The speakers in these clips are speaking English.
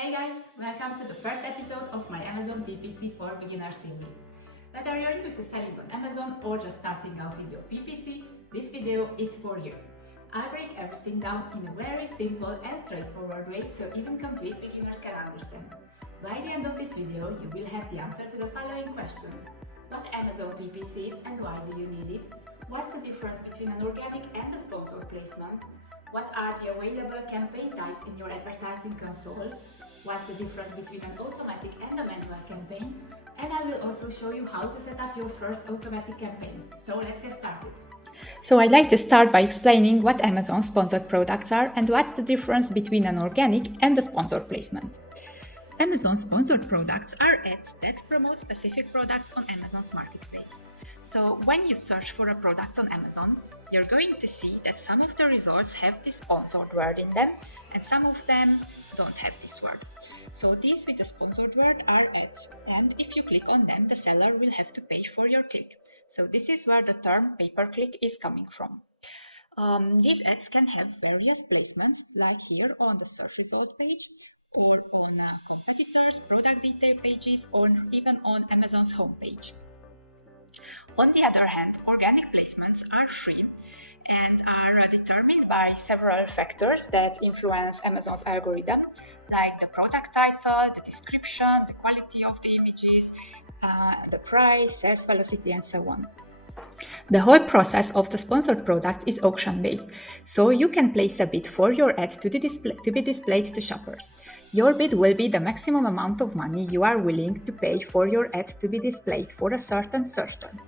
Hey guys, welcome to the first episode of my Amazon PPC for Beginner series. Whether you're new to selling on Amazon or just starting out with your PPC, this video is for you. I break everything down in a very simple and straightforward way so even complete beginners can understand. By the end of this video, you will have the answer to the following questions. What Amazon PPC is and why do you need it? What's the difference between an organic and a sponsored placement? What are the available campaign types in your advertising console? What's the difference between an automatic and a manual campaign? And I will also show you how to set up your first automatic campaign. So let's get started. So I'd like to start by explaining what Amazon sponsored products are and what's the difference between an organic and a sponsored placement. Amazon sponsored products are ads that promote specific products on Amazon's marketplace. So when you search for a product on Amazon, you're going to see that some of the results have this sponsored word in them and some of them don't have this word. So these with the sponsored word are ads, and if you click on them, the seller will have to pay for your click. So this is where the term pay-per-click is coming from. These ads can have various placements, like here on the search result page, or on competitors' product detail pages, or even on Amazon's homepage. On the other hand, organic placements are free and are determined by several factors that influence Amazon's algorithm, like the product title, the description, the quality of the images, the price, sales velocity, and so on. The whole process of the sponsored product is auction-based, so you can place a bid for your ad to be displayed to shoppers. Your bid will be the maximum amount of money you are willing to pay for your ad to be displayed for a certain search term.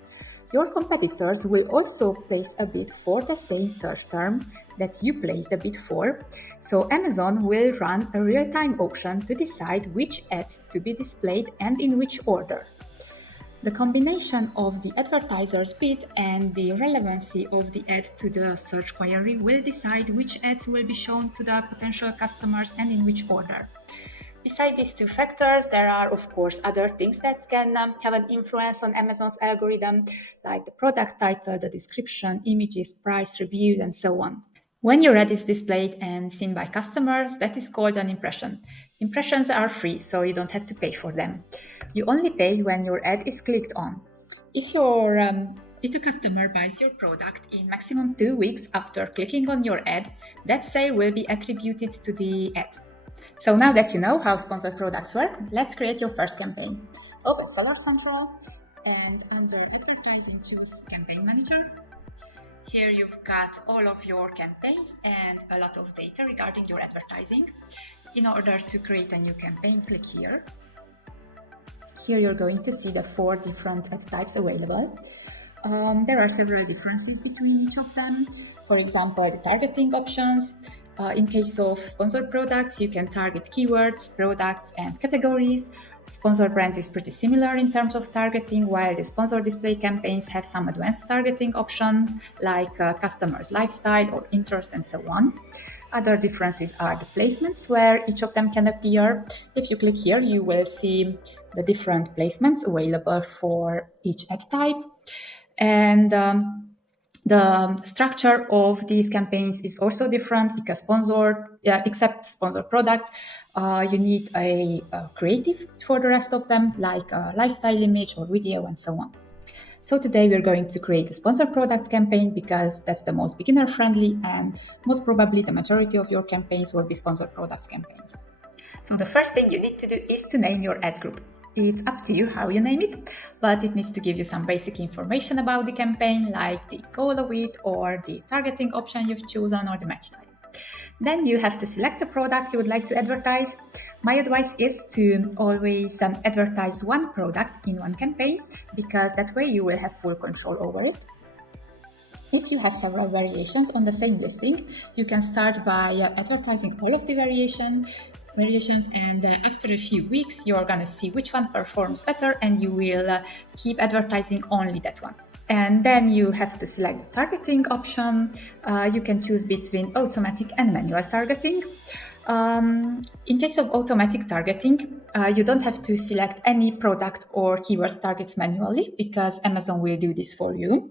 Your competitors will also place a bid for the same search term that you placed a bid for, so Amazon will run a real-time auction to decide which ads to be displayed and in which order. The combination of the advertiser's bid and the relevancy of the ad to the search query will decide which ads will be shown to the potential customers and in which order. Besides these two factors, there are of course other things that can have an influence on Amazon's algorithm, like the product title, the description, images, price, reviews, and so on. When your ad is displayed and seen by customers, that is called an impression. Impressions are free, so you don't have to pay for them. You only pay when your ad is clicked on. If a customer buys your product in maximum 2 weeks after clicking on your ad, that sale will be attributed to the ad. So now that you know how sponsored products work, let's create your first campaign. Open Seller Central and under Advertising choose Campaign Manager. Here you've got all of your campaigns and a lot of data regarding your advertising. In order to create a new campaign, click here. Here you're going to see the 4 different ad types available. There are several differences between each of them. For example, the targeting options. In case of sponsored products, you can target keywords, products, and categories. Sponsored brands is pretty similar in terms of targeting, while the sponsored display campaigns have some advanced targeting options like customers' lifestyle or interest and so on. Other differences are the placements where each of them can appear. If you click here, you will see the different placements available for each ad type. And the structure of these campaigns is also different because except sponsored products, you need a creative for the rest of them, like a lifestyle image or video and so on. So today we're going to create a sponsored products campaign because that's the most beginner friendly and most probably the majority of your campaigns will be sponsored products campaigns. So the first thing you need to do is to name your ad group. It's up to you how you name it, but it needs to give you some basic information about the campaign, like the goal of it, or the targeting option you've chosen, or the match type. Then you have to select the product you would like to advertise. My advice is to always advertise one product in one campaign, because that way you will have full control over it. If you have several variations on the same listing, you can start by advertising all of the variations, and after a few weeks you're going to see which one performs better and you will keep advertising only that one. And then you have to select the targeting option. You can choose between automatic and manual targeting. In case of automatic targeting, you don't have to select any product or keyword targets manually because Amazon will do this for you.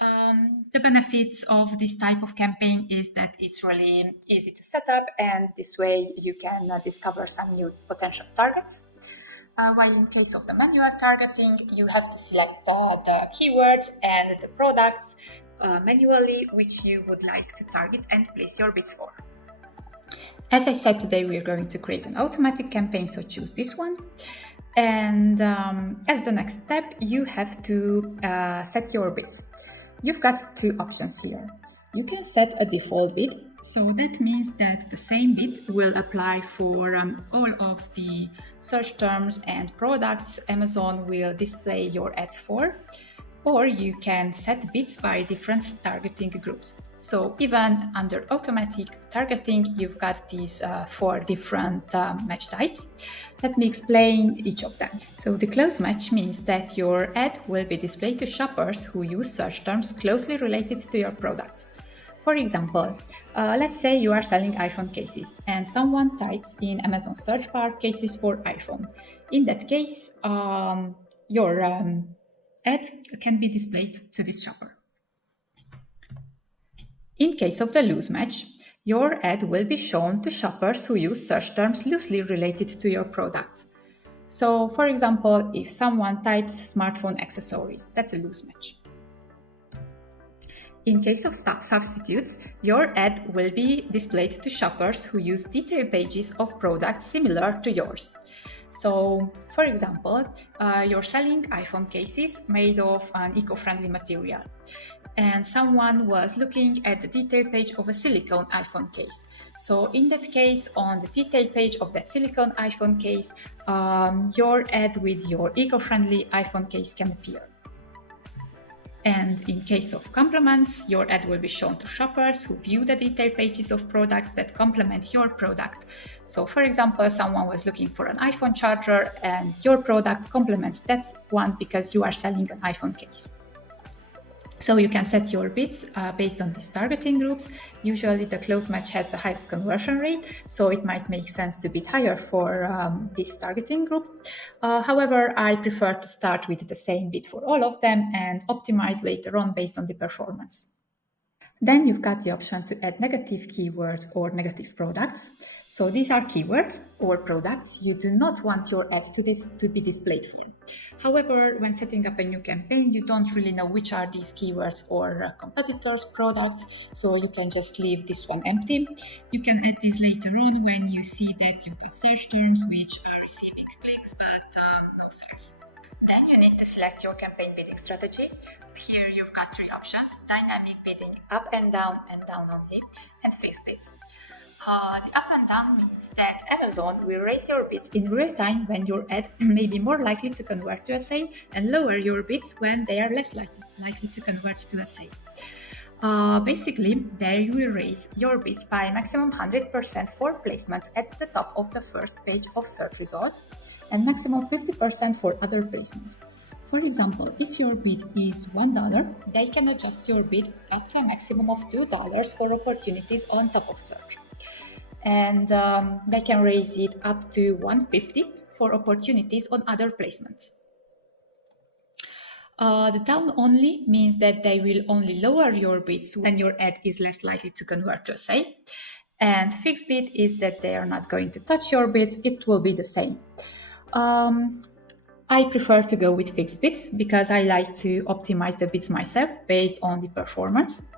The benefits of this type of campaign is that it's really easy to set up, and this way you can discover some new potential targets. While in case of the manual targeting, you have to select the keywords and the products manually which you would like to target and place your bids for. As I said, today we are going to create an automatic campaign, so choose this one. And as the next step, you have to set your bids. You've got two options here. You can set a default bid, so that means that the same bid will apply for all of the search terms and products Amazon will display your ads for. Or you can set bids by different targeting groups. So even under automatic targeting, you've got these 4 different match types. Let me explain each of them. So the close match means that your ad will be displayed to shoppers who use search terms closely related to your products. For example, let's say you are selling iPhone cases and someone types in Amazon search bar cases for iPhone. In that case, your ad can be displayed to this shopper. In case of the loose match, your ad will be shown to shoppers who use search terms loosely related to your product. So, for example, if someone types smartphone accessories, that's a loose match. In case of substitutes, your ad will be displayed to shoppers who use detail pages of products similar to yours. So, for example, you're selling iPhone cases made of an eco-friendly material, and someone was looking at the detail page of a silicone iPhone case. So in that case, on the detail page of that silicone iPhone case, your ad with your eco-friendly iPhone case can appear. And in case of complements, your ad will be shown to shoppers who view the detail pages of products that complement your product. So for example, someone was looking for an iPhone charger and your product complements that one because you are selling an iPhone case. So you can set your bids based on these targeting groups. Usually the close match has the highest conversion rate, so it might make sense to bid higher for this targeting group. However, I prefer to start with the same bid for all of them and optimize later on based on the performance. Then you've got the option to add negative keywords or negative products. So these are keywords or products you do not want your ad to be displayed for. However, when setting up a new campaign, you don't really know which are these keywords or competitors' products, so you can just leave this one empty. You can add these later on when you see that you've got search terms which are receiving clicks but no sales. Then you need to select your campaign bidding strategy. Here you've got 3 options: dynamic bidding, up and down only, and fixed bids. The up and down means that Amazon will raise your bids in real time when your ad may be more likely to convert to a sale, and lower your bids when they are less likely to convert to a sale. Basically, there you will raise your bids by maximum 100% for placements at the top of the first page of search results, and maximum 50% for other placements. For example, if your bid is $1, they can adjust your bid up to a maximum of $2 for opportunities on top of search. And they can raise it up to $1.50 for opportunities on other placements. The down only means that they will only lower your bids when your ad is less likely to convert to a sale. And fixed bid is that they are not going to touch your bids, it will be the same. I prefer to go with fixed bids because I like to optimize the bids myself based on the performance.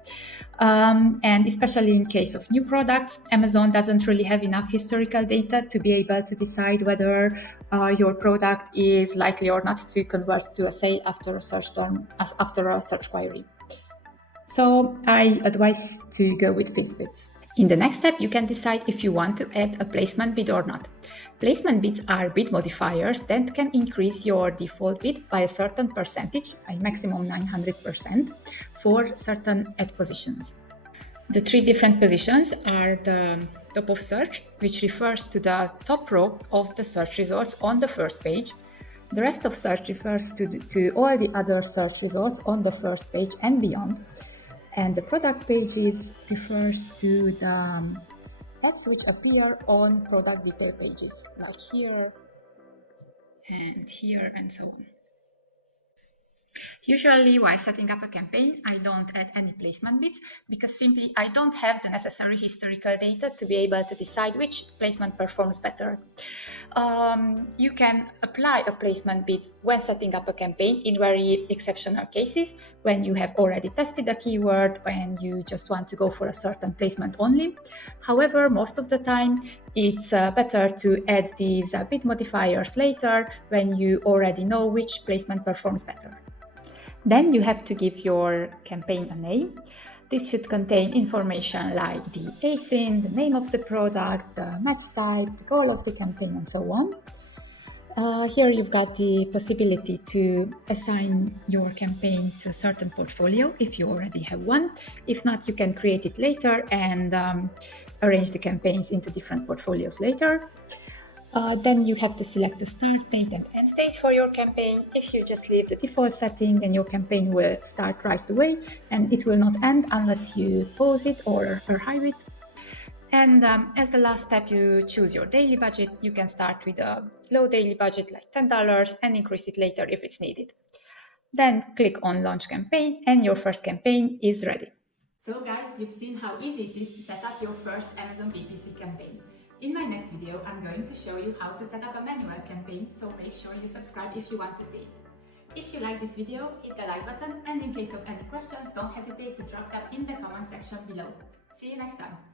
And especially in case of new products, Amazon doesn't really have enough historical data to be able to decide whether your product is likely or not to convert to a sale after a search term, after a search query. So I advise to go with fixed bids. In the next step, you can decide if you want to add a placement bid or not. Placement bids are bid modifiers that can increase your default bid by a certain percentage, a maximum 900%, for certain ad positions. The 3 different positions are the top of search, which refers to the top row of the search results on the first page. The rest of search refers to all the other search results on the first page and beyond. And the product pages refers to the ads which appear on product detail pages, like here and so on. Usually, while setting up a campaign, I don't add any placement bids because simply I don't have the necessary historical data to be able to decide which placement performs better. You can apply a placement bid when setting up a campaign in very exceptional cases, when you have already tested a keyword and you just want to go for a certain placement only. However, most of the time, it's better to add these bid modifiers later when you already know which placement performs better. Then you have to give your campaign a name. This should contain information like the ASIN, the name of the product, the match type, the goal of the campaign, and so on. Here you've got the possibility to assign your campaign to a certain portfolio if you already have one. If not, you can create it later and arrange the campaigns into different portfolios later. Then you have to select the start date and end date for your campaign. If you just leave the default setting, then your campaign will start right away and it will not end unless you pause it or archive it. And as the last step, you choose your daily budget. You can start with a low daily budget like $10 and increase it later if it's needed. Then click on Launch Campaign and your first campaign is ready. So guys, you've seen how easy it is to set up your first Amazon PPC campaign. In my next video, I'm going to show you how to set up a manual campaign, so make sure you subscribe if you want to see it. If you like this video, hit the like button, and in case of any questions, don't hesitate to drop them in the comment section below. See you next time!